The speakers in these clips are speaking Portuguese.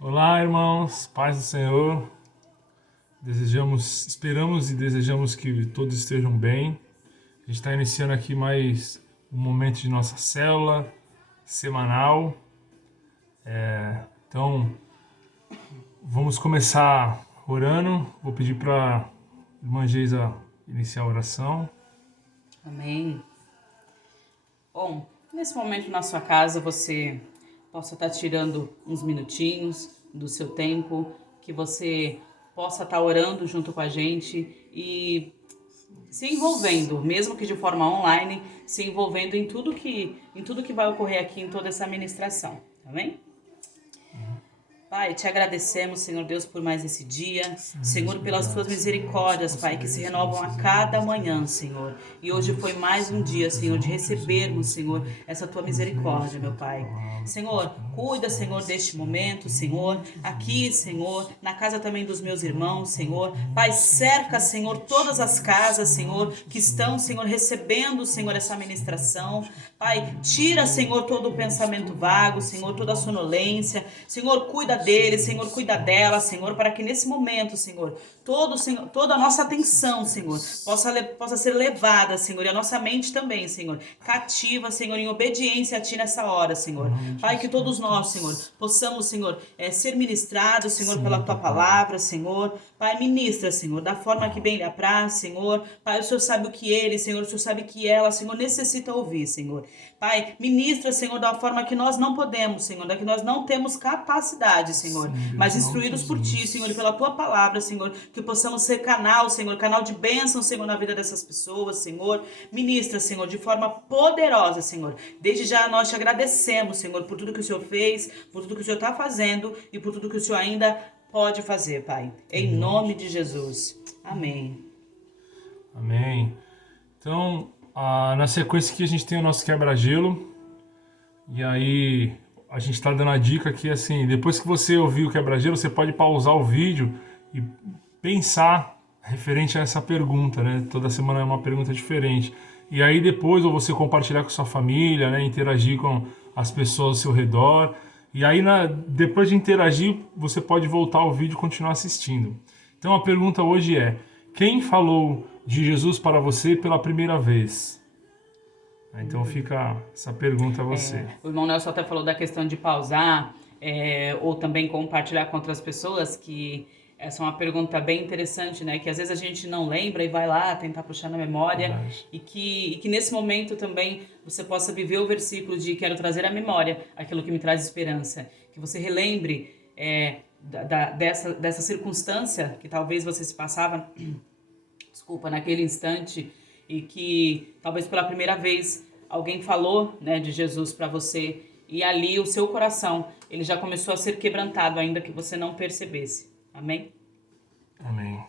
Olá, irmãos, paz do Senhor. Esperamos e desejamos que todos estejam bem. A gente está iniciando aqui mais um momento de nossa célula semanal. Então, vamos começar orando. Vou pedir para a irmã Geisa iniciar a oração. Amém. Bom, nesse momento na sua casa você possa estar tirando uns minutinhos do seu tempo, que você possa estar orando junto com a gente e se envolvendo, mesmo que de forma online, se envolvendo em tudo que vai ocorrer aqui em toda essa ministração, tá bem? Pai, te agradecemos, Senhor Deus, por mais esse dia. Senhor, pelas tuas misericórdias, Pai, que se renovam a cada manhã, Senhor. E hoje foi mais um dia, Senhor, de recebermos, Senhor, essa tua misericórdia, meu Pai. Senhor, cuida, Senhor, deste momento, Senhor. Aqui, Senhor, na casa também dos meus irmãos, Senhor. Pai, cerca, Senhor, todas as casas, Senhor, que estão, Senhor, recebendo, Senhor, essa ministração. Pai, tira, Senhor, todo o pensamento vago, Senhor, toda a sonolência. Senhor, cuida deles, Senhor, cuida dela, Senhor, para que nesse momento, Senhor, Senhor, toda a nossa atenção, Senhor, possa ser levada, Senhor, e a nossa mente também, Senhor, cativa, Senhor, em obediência a Ti nessa hora, Senhor. Pai, que todos nós, Senhor, possamos, Senhor, ser ministrados, Senhor, pela Tua palavra, Senhor. Pai, ministra, Senhor, da forma que bem lhe apraz, Senhor. Pai, o Senhor sabe o que ele, Senhor, o Senhor sabe que ela, Senhor, necessita ouvir, Senhor. Pai, ministra, Senhor, da forma que nós não podemos, Senhor, da que nós não temos capacidade, Senhor, mas instruídos por Ti, Senhor, e pela Tua palavra, Senhor, que possamos ser canal, Senhor, canal de bênção, Senhor, na vida dessas pessoas, Senhor. Ministra, Senhor, de forma poderosa, Senhor. Desde já nós te agradecemos, Senhor, por tudo que o Senhor fez, por tudo que o Senhor está fazendo e por tudo que o Senhor ainda pode fazer, Pai. Em nome de Jesus. Amém. Amém. Então, na sequência aqui a gente tem o nosso quebra-gelo. E aí a gente está dando a dica que assim, depois que você ouvir o quebra-gelo, você pode pausar o vídeo e pensar referente a essa pergunta, né? Toda semana é uma pergunta diferente. E aí depois ou você compartilhar com sua família, né? Interagir com as pessoas ao seu redor. E aí depois de interagir, você pode voltar ao vídeo e continuar assistindo. Então a pergunta hoje é: quem falou de Jesus para você pela primeira vez? Então fica essa pergunta a você. O irmão Nelson até falou da questão de pausar, ou também compartilhar com outras pessoas, que essa é uma pergunta bem interessante, né? Que às vezes a gente não lembra e vai lá tentar puxar na memória. Verdade. E que nesse momento também você possa viver o versículo de quero trazer à memória aquilo que me traz esperança. Que você relembre dessa circunstância que talvez você se passava, desculpa, naquele instante, e que talvez pela primeira vez alguém falou, né, de Jesus para você, e ali o seu coração ele já começou a ser quebrantado, ainda que você não percebesse. Amém? Amém.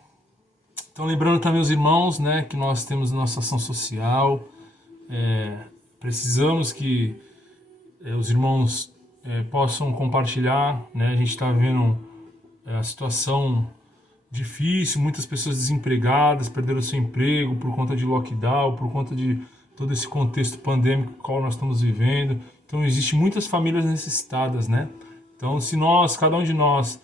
Então lembrando também os irmãos, né, que nós temos nossa ação social, precisamos que os irmãos possam compartilhar, né, a gente está vendo a situação difícil, muitas pessoas desempregadas, perderam seu emprego por conta de lockdown, por conta de todo esse contexto pandêmico que nós estamos vivendo. Então existem muitas famílias necessitadas, né? Então se nós, cada um de nós,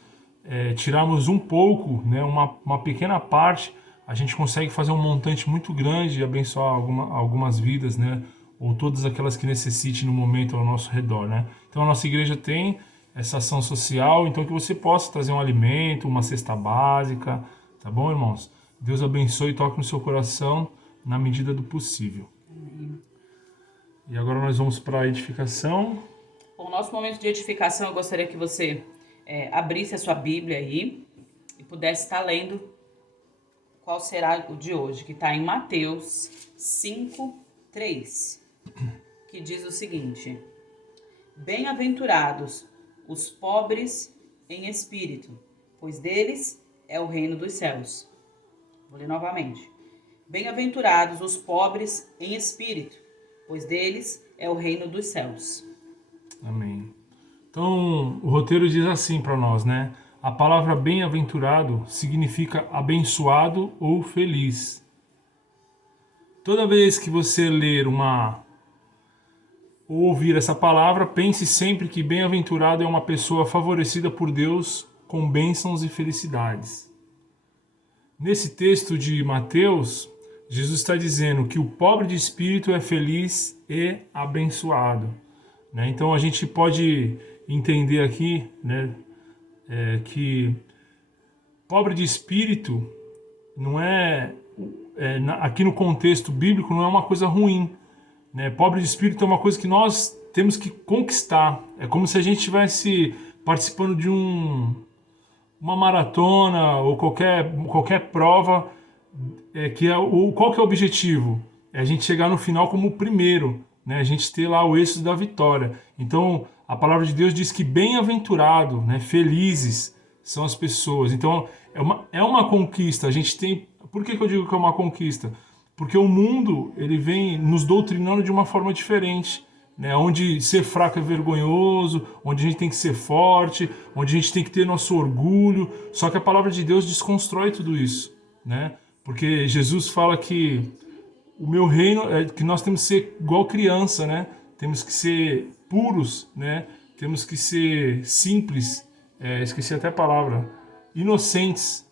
tirarmos um pouco, né, uma pequena parte, a gente consegue fazer um montante muito grande e abençoar algumas vidas, né? Ou todas aquelas que necessitem no momento ao nosso redor, né? Então a nossa igreja tem essa ação social, então que você possa trazer um alimento, uma cesta básica, tá bom, irmãos? Deus abençoe e toque no seu coração na medida do possível. Amém. E agora nós vamos para a edificação. Bom, nosso momento de edificação, eu gostaria que você abrisse a sua Bíblia aí e pudesse estar lendo qual será o de hoje, que está em Mateus 5:3, que diz o seguinte: bem-aventurados os pobres em espírito, pois deles é o reino dos céus. Vou ler novamente. Bem-aventurados os pobres em espírito, pois deles é o reino dos céus. Amém. Então, o roteiro diz assim para nós, né? A palavra bem-aventurado significa abençoado ou feliz. Toda vez que você ler ouvir essa palavra, pense sempre que bem-aventurado é uma pessoa favorecida por Deus com bênçãos e felicidades. Nesse texto de Mateus, Jesus está dizendo que o pobre de espírito é feliz e abençoado, né? Então a gente pode entender aqui, né, que pobre de espírito não aqui no contexto bíblico não é uma coisa ruim, né? Pobre de espírito é uma coisa que nós temos que conquistar. É como se a gente estivesse participando de uma maratona ou qualquer prova, qual que é o objetivo? É a gente chegar no final como o primeiro, né? A gente ter lá o êxito da vitória. Então, a palavra de Deus diz que bem-aventurado, né? Felizes são as pessoas. Então, é uma conquista. A gente tem... Por que eu digo que é uma conquista? Porque o mundo, ele vem nos doutrinando de uma forma diferente, né? Onde ser fraco é vergonhoso, onde a gente tem que ser forte, onde a gente tem que ter nosso orgulho. Só que a palavra de Deus desconstrói tudo isso, né? Porque Jesus fala que o meu reino é que nós temos que ser igual criança, né? Temos que ser puros, né? Temos que ser simples, esqueci até a palavra, inocentes.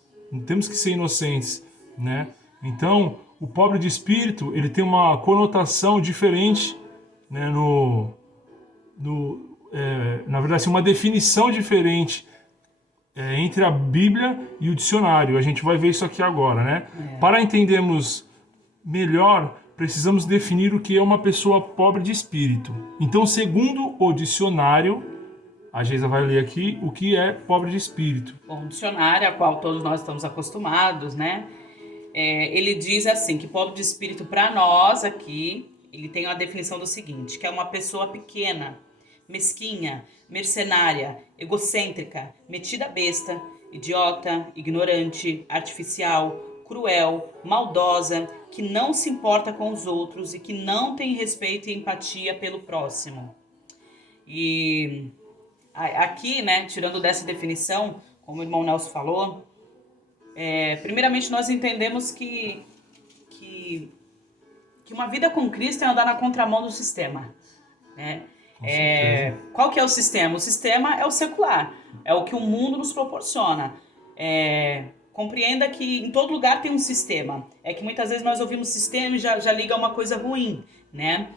Temos que ser inocentes, né? Então, o pobre de espírito, ele tem uma conotação diferente, né? Na verdade, assim, uma definição diferente entre a Bíblia e o dicionário. A gente vai ver isso aqui agora, né? Para entendermos melhor, precisamos definir o que é uma pessoa pobre de espírito. Então, segundo o dicionário, a Geisa vai ler aqui o que é pobre de espírito. Bom, o dicionário, a qual todos nós estamos acostumados, né? Ele diz assim, que pobre de espírito para nós aqui, ele tem uma definição do seguinte, que é uma pessoa pequena, mesquinha, mercenária, egocêntrica, metida besta, idiota, ignorante, artificial, cruel, maldosa, que não se importa com os outros e que não tem respeito e empatia pelo próximo. E aqui, né, tirando dessa definição, como o irmão Nelson falou, primeiramente nós entendemos que uma vida com Cristo é andar na contramão do sistema, né? Qual que é o sistema? O sistema é o secular, é o que o mundo nos proporciona. Compreenda que em todo lugar tem um sistema. É que muitas vezes nós ouvimos sistema e já liga a uma coisa ruim, né?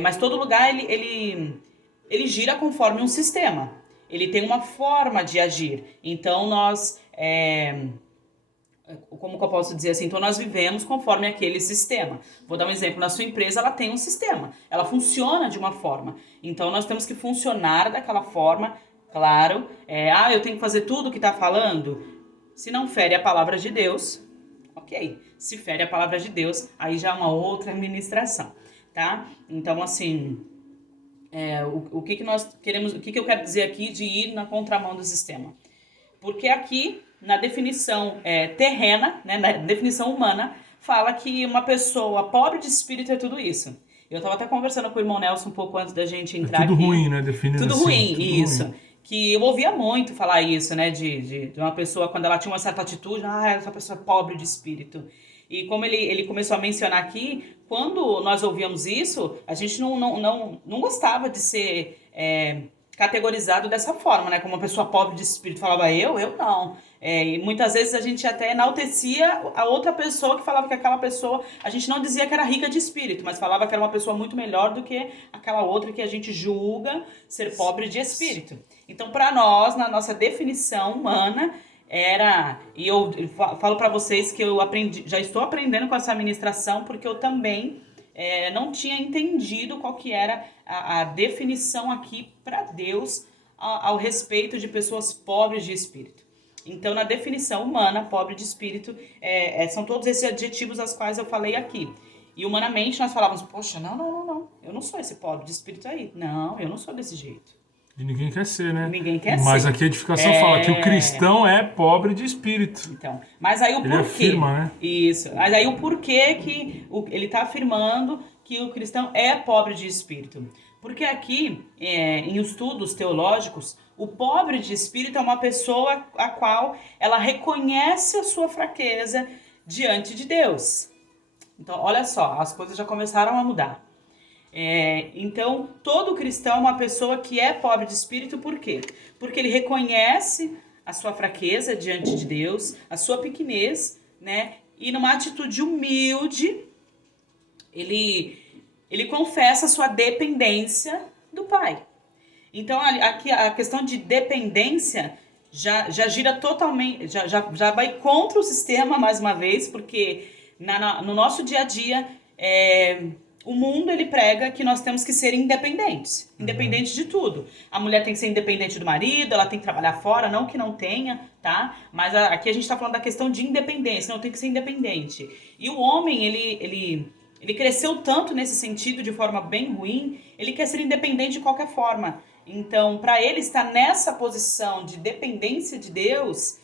Mas todo lugar ele gira conforme um sistema. Ele tem uma forma de agir. Então nós... como que eu posso dizer assim? Então nós vivemos conforme aquele sistema. Vou dar um exemplo. Na sua empresa ela tem um sistema. Ela funciona de uma forma. Então nós temos que funcionar daquela forma. Claro. Eu tenho que fazer tudo o que está falando. Se não fere a palavra de Deus, ok. Se fere a palavra de Deus, aí já é uma outra administração, tá? Então assim, o que nós queremos, o que eu quero dizer aqui de ir na contramão do sistema? Porque aqui, na definição terrena, né, na definição humana, fala que uma pessoa pobre de espírito é tudo isso. Eu estava até conversando com o irmão Nelson um pouco antes da gente entrar aqui. Tudo ruim, né? Definindo tudo assim, ruim, tudo isso. Ruim. Que eu ouvia muito falar isso, né? De uma pessoa, quando ela tinha uma certa atitude, essa pessoa é pobre de espírito. E como ele começou a mencionar aqui, quando nós ouvíamos isso, a gente não gostava de ser categorizado dessa forma, né? Como uma pessoa pobre de espírito. Falava, eu não. E muitas vezes a gente até enaltecia a outra pessoa que falava que aquela pessoa... A gente não dizia que era rica de espírito, mas falava que era uma pessoa muito melhor do que aquela outra que a gente julga ser pobre de espírito. Então, para nós, na nossa definição humana, e eu falo para vocês que eu já estou aprendendo com essa ministração, porque eu também não tinha entendido qual que era a definição aqui para Deus ao respeito de pessoas pobres de espírito. Então, na definição humana, pobre de espírito, são todos esses adjetivos aos quais eu falei aqui. E humanamente nós falávamos, poxa, não, eu não sou esse pobre de espírito aí. Não, eu não sou desse jeito. E ninguém quer ser, né? Ninguém quer ser. Mas aqui a edificação fala que o cristão é pobre de espírito. Então, mas aí o porquê... Ele afirma, né? Isso. Mas aí o porquê que ele está afirmando que o cristão é pobre de espírito. Porque aqui, em estudos teológicos, o pobre de espírito é uma pessoa a qual ela reconhece a sua fraqueza diante de Deus. Então, olha só, as coisas já começaram a mudar. Então, todo cristão é uma pessoa que é pobre de espírito, por quê? Porque ele reconhece a sua fraqueza diante de Deus, a sua pequenez, né? E numa atitude humilde, ele confessa a sua dependência do Pai. Então, aqui a questão de dependência já gira totalmente, já vai contra o sistema, mais uma vez, porque no nosso dia a dia, o mundo ele prega que nós temos que ser independentes, independentes de tudo. A mulher tem que ser independente do marido, ela tem que trabalhar fora, não que não tenha, tá? Mas aqui a gente está falando da questão de independência, não tem que ser independente. E o homem, ele cresceu tanto nesse sentido, de forma bem ruim, ele quer ser independente de qualquer forma. Então, para ele estar nessa posição de dependência de Deus,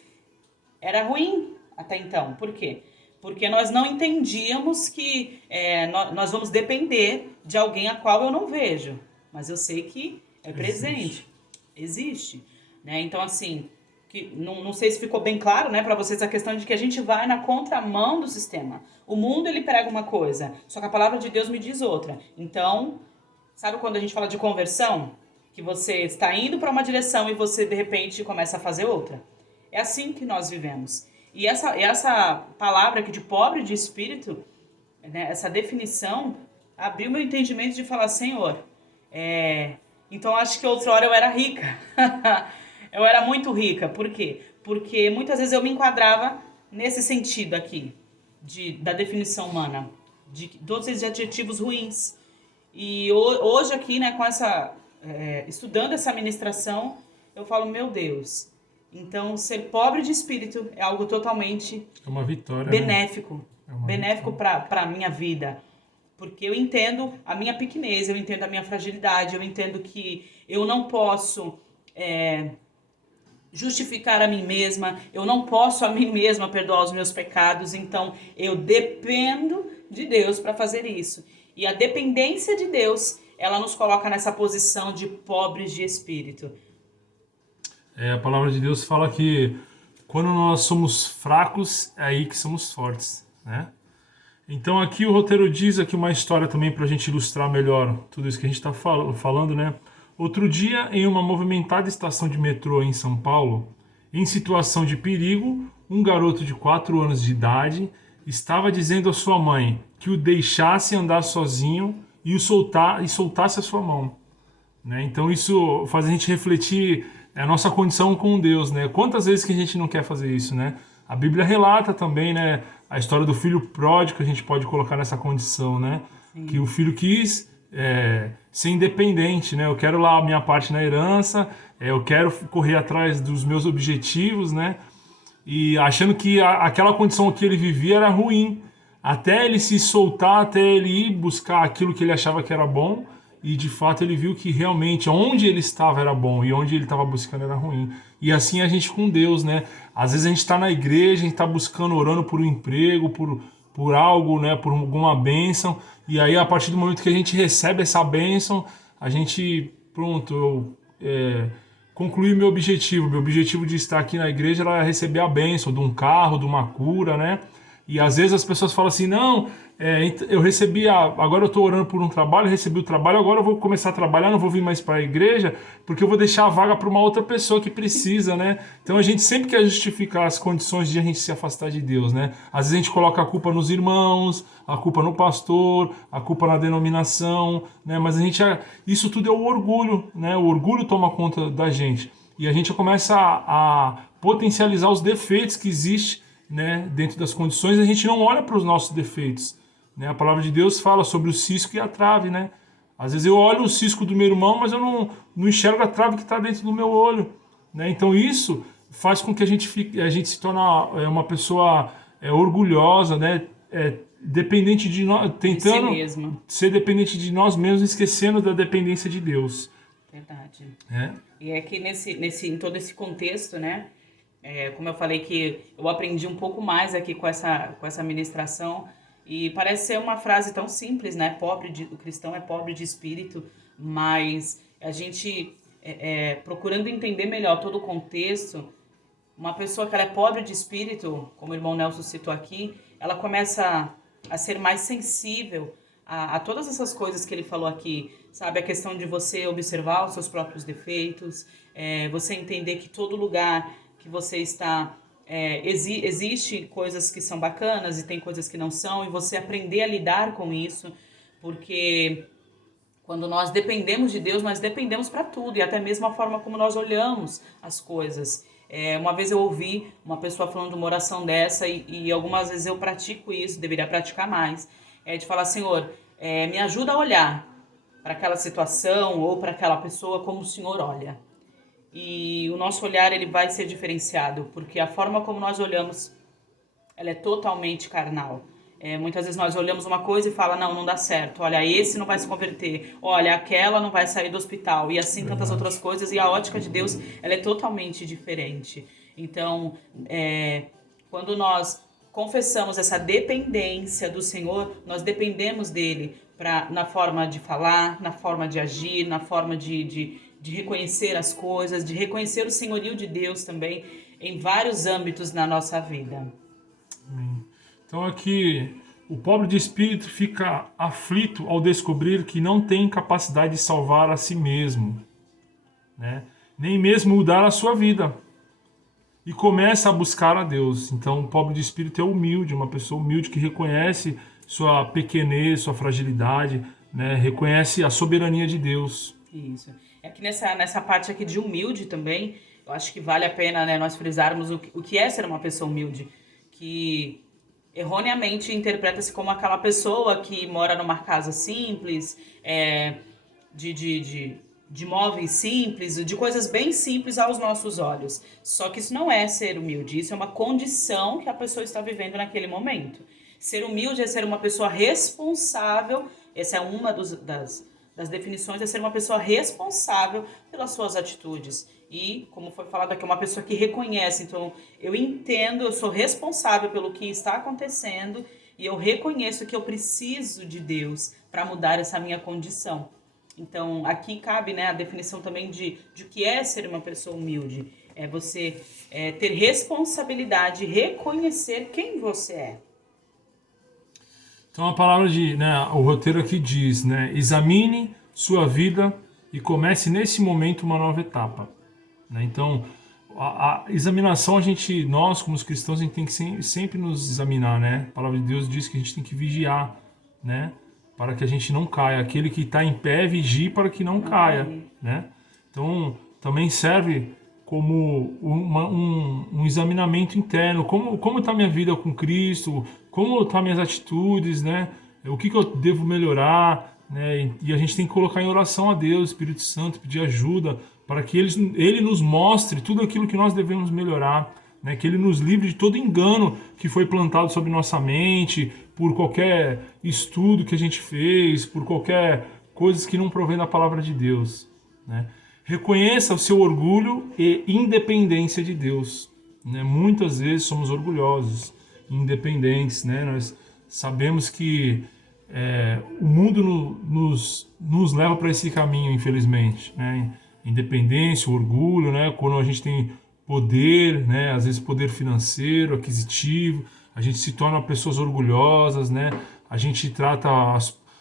era ruim até então. Por quê? Porque nós não entendíamos que nós vamos depender de alguém a qual eu não vejo. Mas eu sei que é presente. Existe. Né? Então, assim, não sei se ficou bem claro, né, para vocês a questão de que a gente vai na contramão do sistema. O mundo, ele prega uma coisa, só que a palavra de Deus me diz outra. Então, sabe quando a gente fala de conversão? Que você está indo para uma direção e você, de repente, começa a fazer outra. É assim que nós vivemos. E essa palavra aqui de pobre de espírito, né, essa definição, abriu meu entendimento de falar, Senhor, então acho que outrora eu era rica. Eu era muito rica. Por quê? Porque muitas vezes eu me enquadrava nesse sentido aqui, da definição humana, de todos esses adjetivos ruins. E hoje aqui, né, com estudando essa ministração, eu falo, meu Deus, então ser pobre de espírito é algo totalmente uma vitória, benéfico, né? benéfico para a minha vida, porque eu entendo a minha pequenez, eu entendo a minha fragilidade, eu entendo que eu não posso justificar a mim mesma, eu não posso a mim mesma perdoar os meus pecados, então eu dependo de Deus para fazer isso. E a dependência de Deus, ela nos coloca nessa posição de pobres de espírito. A palavra de Deus fala que quando nós somos fracos, é aí que somos fortes, né? Então aqui o roteiro diz aqui uma história também para a gente ilustrar melhor tudo isso que a gente está falando, né? Outro dia, em uma movimentada estação de metrô em São Paulo, em situação de perigo, um garoto de 4 anos de idade estava dizendo à sua mãe que o deixasse andar sozinho e soltasse a sua mão, né? Então isso faz a gente refletir a nossa condição com Deus, né? Quantas vezes que a gente não quer fazer isso, né? A Bíblia relata também, né, a história do filho pródigo, que a gente pode colocar nessa condição, né? Sim. Que o filho quis ser independente, né? Eu quero lá a minha parte na herança, eu quero correr atrás dos meus objetivos, né? E achando que aquela condição que ele vivia era ruim, até ele se soltar, até ele ir buscar aquilo que ele achava que era bom, e de fato ele viu que realmente onde ele estava era bom e onde ele estava buscando era ruim. E assim a gente com Deus, né? Às vezes a gente está na igreja, a gente está buscando, orando por um emprego, por algo, né? Por alguma bênção, e aí a partir do momento que a gente recebe essa bênção, a gente, pronto, concluí meu objetivo. Meu objetivo de estar aqui na igreja era receber a bênção de um carro, de uma cura, né? E às vezes as pessoas falam assim, não, eu recebi, agora eu estou orando por um trabalho, recebi o trabalho, agora eu vou começar a trabalhar, não vou vir mais para a igreja, porque eu vou deixar a vaga para uma outra pessoa que precisa, né? Então a gente sempre quer justificar as condições de a gente se afastar de Deus, né? Às vezes a gente coloca a culpa nos irmãos, a culpa no pastor, a culpa na denominação, né? Mas isso tudo é o orgulho, né? O orgulho toma conta da gente. E a gente começa a potencializar os defeitos que existem, né, dentro das condições, a gente não olha para os nossos defeitos, né? A palavra de Deus fala sobre o cisco e a trave, né? Às vezes eu olho o cisco do meu irmão, mas eu não enxergo a trave que está dentro do meu olho, né? Então isso faz com que a gente se torne uma pessoa orgulhosa, né? Dependente de nós, tentando ser dependente de nós mesmos, esquecendo da dependência de Deus. Verdade. E é que em todo esse contexto, né? Como eu falei que eu aprendi um pouco mais aqui com essa ministração, e parece ser uma frase tão simples, né? O cristão é pobre de espírito, mas a gente, procurando entender melhor todo o contexto, uma pessoa que ela é pobre de espírito, como o irmão Nelson citou aqui, ela começa a ser mais sensível a todas essas coisas que ele falou aqui, sabe? A questão de você observar os seus próprios defeitos, você entender que todo lugar que você está, existe coisas que são bacanas e tem coisas que não são, e você aprender a lidar com isso, porque quando nós dependemos de Deus, nós dependemos para tudo, e até mesmo a forma como nós olhamos as coisas. Uma vez eu ouvi uma pessoa falando de uma oração dessa, e algumas vezes eu pratico isso, deveria praticar mais, de falar, Senhor, me ajuda a olhar para aquela situação ou para aquela pessoa como o Senhor olha. E o nosso olhar ele vai ser diferenciado, porque a forma como nós olhamos, ela é totalmente carnal. Muitas vezes nós olhamos uma coisa e fala, não dá certo, olha, esse não vai se converter, olha, aquela não vai sair do hospital, e assim tantas outras coisas, e a ótica de Deus, ela é totalmente diferente. Então, quando nós confessamos essa dependência do Senhor, nós dependemos dele na forma de falar, na forma de agir, na forma de reconhecer as coisas, de reconhecer o senhorio de Deus também, em vários âmbitos na nossa vida. Amém. Então aqui, o pobre de espírito fica aflito ao descobrir que não tem capacidade de salvar a si mesmo, né? Nem mesmo mudar a sua vida. E começa a buscar a Deus. Então o pobre de espírito é humilde, uma pessoa humilde que reconhece sua pequenez, sua fragilidade, né? Reconhece a soberania de Deus. Isso. Aqui nessa parte aqui de humilde também, eu acho que vale a pena, né, nós frisarmos o que é ser uma pessoa humilde, que erroneamente interpreta-se como aquela pessoa que mora numa casa simples, de móveis simples, de coisas bem simples aos nossos olhos. Só que isso não é ser humilde, isso é uma condição que a pessoa está vivendo naquele momento. Ser humilde é ser uma pessoa responsável, essa é uma das definições, é ser uma pessoa responsável pelas suas atitudes. E, como foi falado aqui, uma pessoa que reconhece. Então, eu entendo, eu sou responsável pelo que está acontecendo e eu reconheço que eu preciso de Deus para mudar essa minha condição. Então, aqui cabe, né, a definição também de o que é ser uma pessoa humilde. É você ter responsabilidade, reconhecer quem você é. Então a palavra o roteiro aqui diz, né, examine sua vida e comece nesse momento uma nova etapa. Né? Então a examinação nós como os cristãos, a gente tem que sempre nos examinar, né? A palavra de Deus diz que a gente tem que vigiar, né? Para que a gente não caia. Aquele que está em pé, vigie para que não caia, né? Então também serve como um examinamento interno, como está minha vida com Cristo, como estão minhas atitudes, né? O que eu devo melhorar, né? E a gente tem que colocar em oração a Deus, Espírito Santo, pedir ajuda para que Ele nos mostre tudo aquilo que nós devemos melhorar, né? Que Ele nos livre de todo engano que foi plantado sobre nossa mente, por qualquer estudo que a gente fez, por qualquer coisa que não provém da palavra de Deus, né? Reconheça o seu orgulho e independência de Deus, né? Muitas vezes somos orgulhosos, independentes, né? Nós sabemos que o mundo nos leva para esse caminho, infelizmente, né? Independência, orgulho, né? Quando a gente tem poder, né? Às vezes poder financeiro, aquisitivo, a gente se torna pessoas orgulhosas, né? A gente trata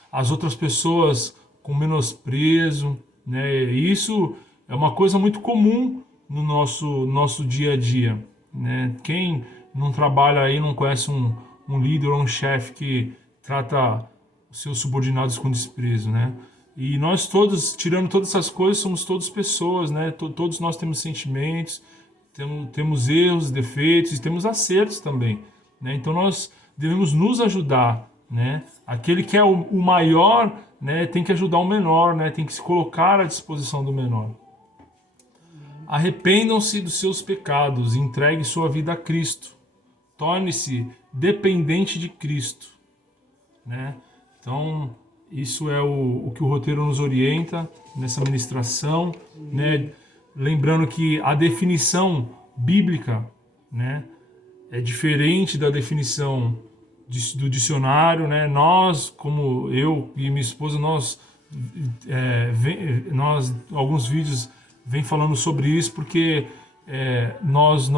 as outras pessoas com menosprezo, né? E isso é uma coisa muito comum no nosso dia a dia, né? Quem não trabalha aí, não conhece um líder ou um chefe que trata os seus subordinados com desprezo, né? E nós todos, tirando todas essas coisas, somos todos pessoas, né? Todos nós temos sentimentos, temos erros, defeitos e temos acertos também, né? Então nós devemos nos ajudar, né? Aquele que é o maior, né, tem que ajudar o menor, né? Tem que se colocar à disposição do menor. Arrependam-se dos seus pecados, entregue sua vida a Cristo. Torne-se dependente de Cristo, né? Então, isso é o que o roteiro nos orienta nessa ministração, né? Lembrando que a definição bíblica, né, é diferente da definição do dicionário, né? Nós, como eu e minha esposa, nós alguns vídeos vem falando sobre isso porque nós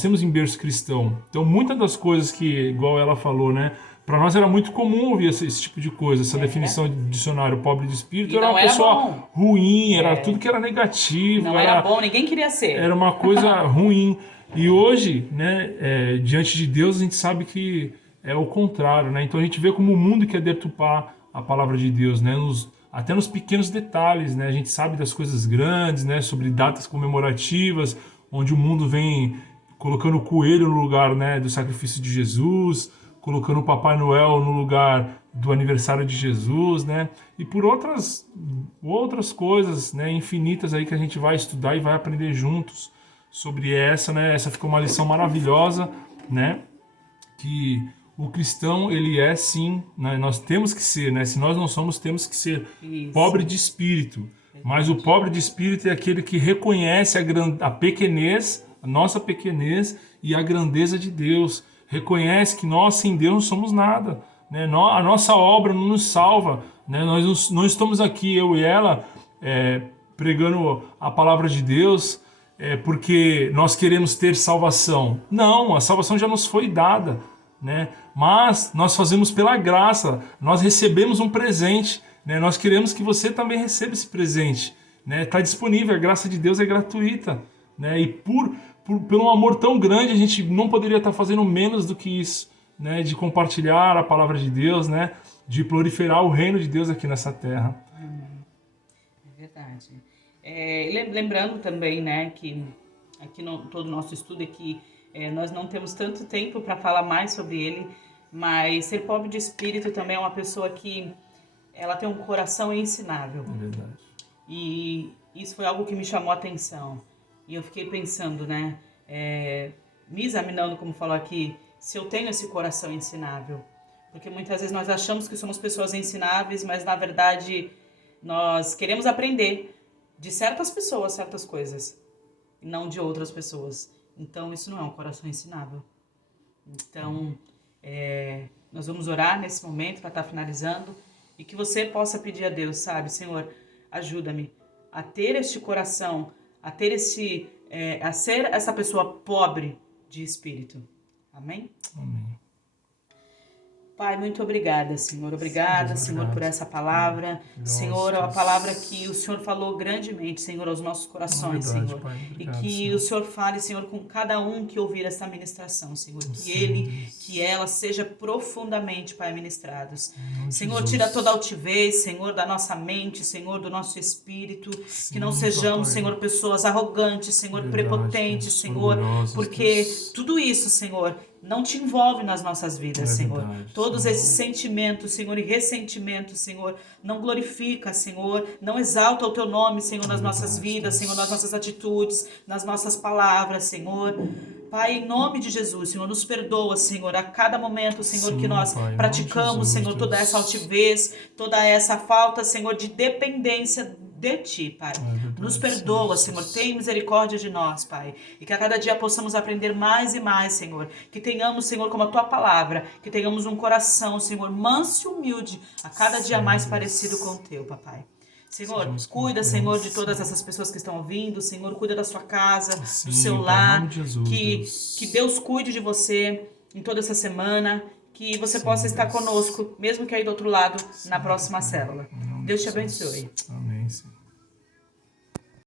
temos em berço cristão. Então muitas das coisas que, igual ela falou, né, para nós era muito comum ouvir esse tipo de coisa, essa definição de dicionário pobre de espírito. E Era não uma era pessoa bom. ruim, era tudo que era negativo. Não era bom, ninguém queria ser. Era uma coisa ruim. E hoje, né, diante de Deus, a gente sabe que é o contrário, né? Então a gente vê como o mundo quer deturpar a palavra de Deus, né? Até nos pequenos detalhes, né? A gente sabe das coisas grandes, né? Sobre datas comemorativas, onde o mundo vem colocando o coelho no lugar, né, do sacrifício de Jesus, colocando o Papai Noel no lugar do aniversário de Jesus, né? E por outras coisas, né, infinitas aí que a gente vai estudar e vai aprender juntos sobre essa, né? Essa ficou uma lição maravilhosa, né? Que o cristão, ele é sim, né? Nós temos que ser, né? Se nós não somos, temos que ser pobre de espírito. Mas o pobre de espírito é aquele que reconhece a pequenez, a nossa pequenez e a grandeza de Deus. Reconhece que nós sem Deus não somos nada, né? A nossa obra não nos salva, né? Nós não estamos aqui, eu e ela, pregando a palavra de Deus porque nós queremos ter salvação. Não, a salvação já nos foi dada, né? Mas nós fazemos pela graça, nós recebemos um presente, né? Nós queremos que você também receba esse presente, né? Está disponível, a graça de Deus é gratuita, né? E pelo amor tão grande, a gente não poderia estar fazendo menos do que isso, né? De compartilhar a palavra de Deus, né? De proliferar o reino de Deus aqui nessa terra. É verdade. Lembrando também, né, que aqui todo o nosso estudo é que nós não temos tanto tempo para falar mais sobre ele, mas ser pobre de espírito também é uma pessoa que ela tem um coração ensinável. É verdade. E isso foi algo que me chamou a atenção. E eu fiquei pensando, né, me examinando, como falou aqui, se eu tenho esse coração ensinável. Porque muitas vezes nós achamos que somos pessoas ensináveis, mas na verdade nós queremos aprender de certas pessoas certas coisas, e não de outras pessoas. Então isso não é um coração ensinável. Então nós vamos orar nesse momento para estar finalizando e que você possa pedir a Deus, sabe, Senhor, ajuda-me a ter este coração, a ter a ser essa pessoa pobre de espírito. Amém? Amém. Pai, muito obrigada, Senhor. Obrigada, Senhor, por essa palavra. Senhor, a palavra que o Senhor falou grandemente, Senhor, aos nossos corações, Senhor. Pai, E obrigado, que Senhor. o Senhor fale, Senhor, com cada um que ouvir essa ministração, Senhor. Que ele, que ela seja profundamente, Pai, ministrados. Senhor, Jesus. tira toda a altivez, Senhor, da nossa mente, Senhor, do nosso espírito. Sim, Que não sejamos, papai. Senhor, pessoas arrogantes, Senhor, Verdade, prepotentes, Deus, Senhor. orgulhosos, Porque Deus. tudo isso, Senhor, não te envolve nas nossas vidas, Senhor. Verdade, Todos Senhor. esses sentimentos, Senhor, e ressentimentos, Senhor, não glorifica, Senhor, não exalta o teu nome, Senhor, nas nossas vidas, Senhor, nas nossas atitudes, nas nossas palavras, Senhor. Pai, em nome de Jesus, Senhor, nos perdoa, Senhor, a cada momento, Senhor, Sim, que nós Pai, em nome de praticamos, Jesus, Senhor, toda Deus. essa altivez, toda essa falta, Senhor, de dependência de Ti, Pai. verdade, Nos perdoa, Senhor. Senhor, tem misericórdia de nós, Pai. E que a cada dia possamos aprender mais e mais, Senhor. Que tenhamos, Senhor, como a Tua palavra, que tenhamos um coração, Senhor, manso e humilde, a cada dia mais parecido com o Teu, Papai. Senhor, Sejamos cuida, como Senhor, Deus, de todas essas pessoas que estão ouvindo. Senhor, cuida da sua casa, Sim, do seu Pai, em lar. nome de Jesus, Que Deus. Deus cuide de você em toda essa semana. Que você Sim, possa estar Deus. conosco, mesmo que aí do outro lado, na próxima célula. Em nome Deus de te Jesus. abençoe. Amém.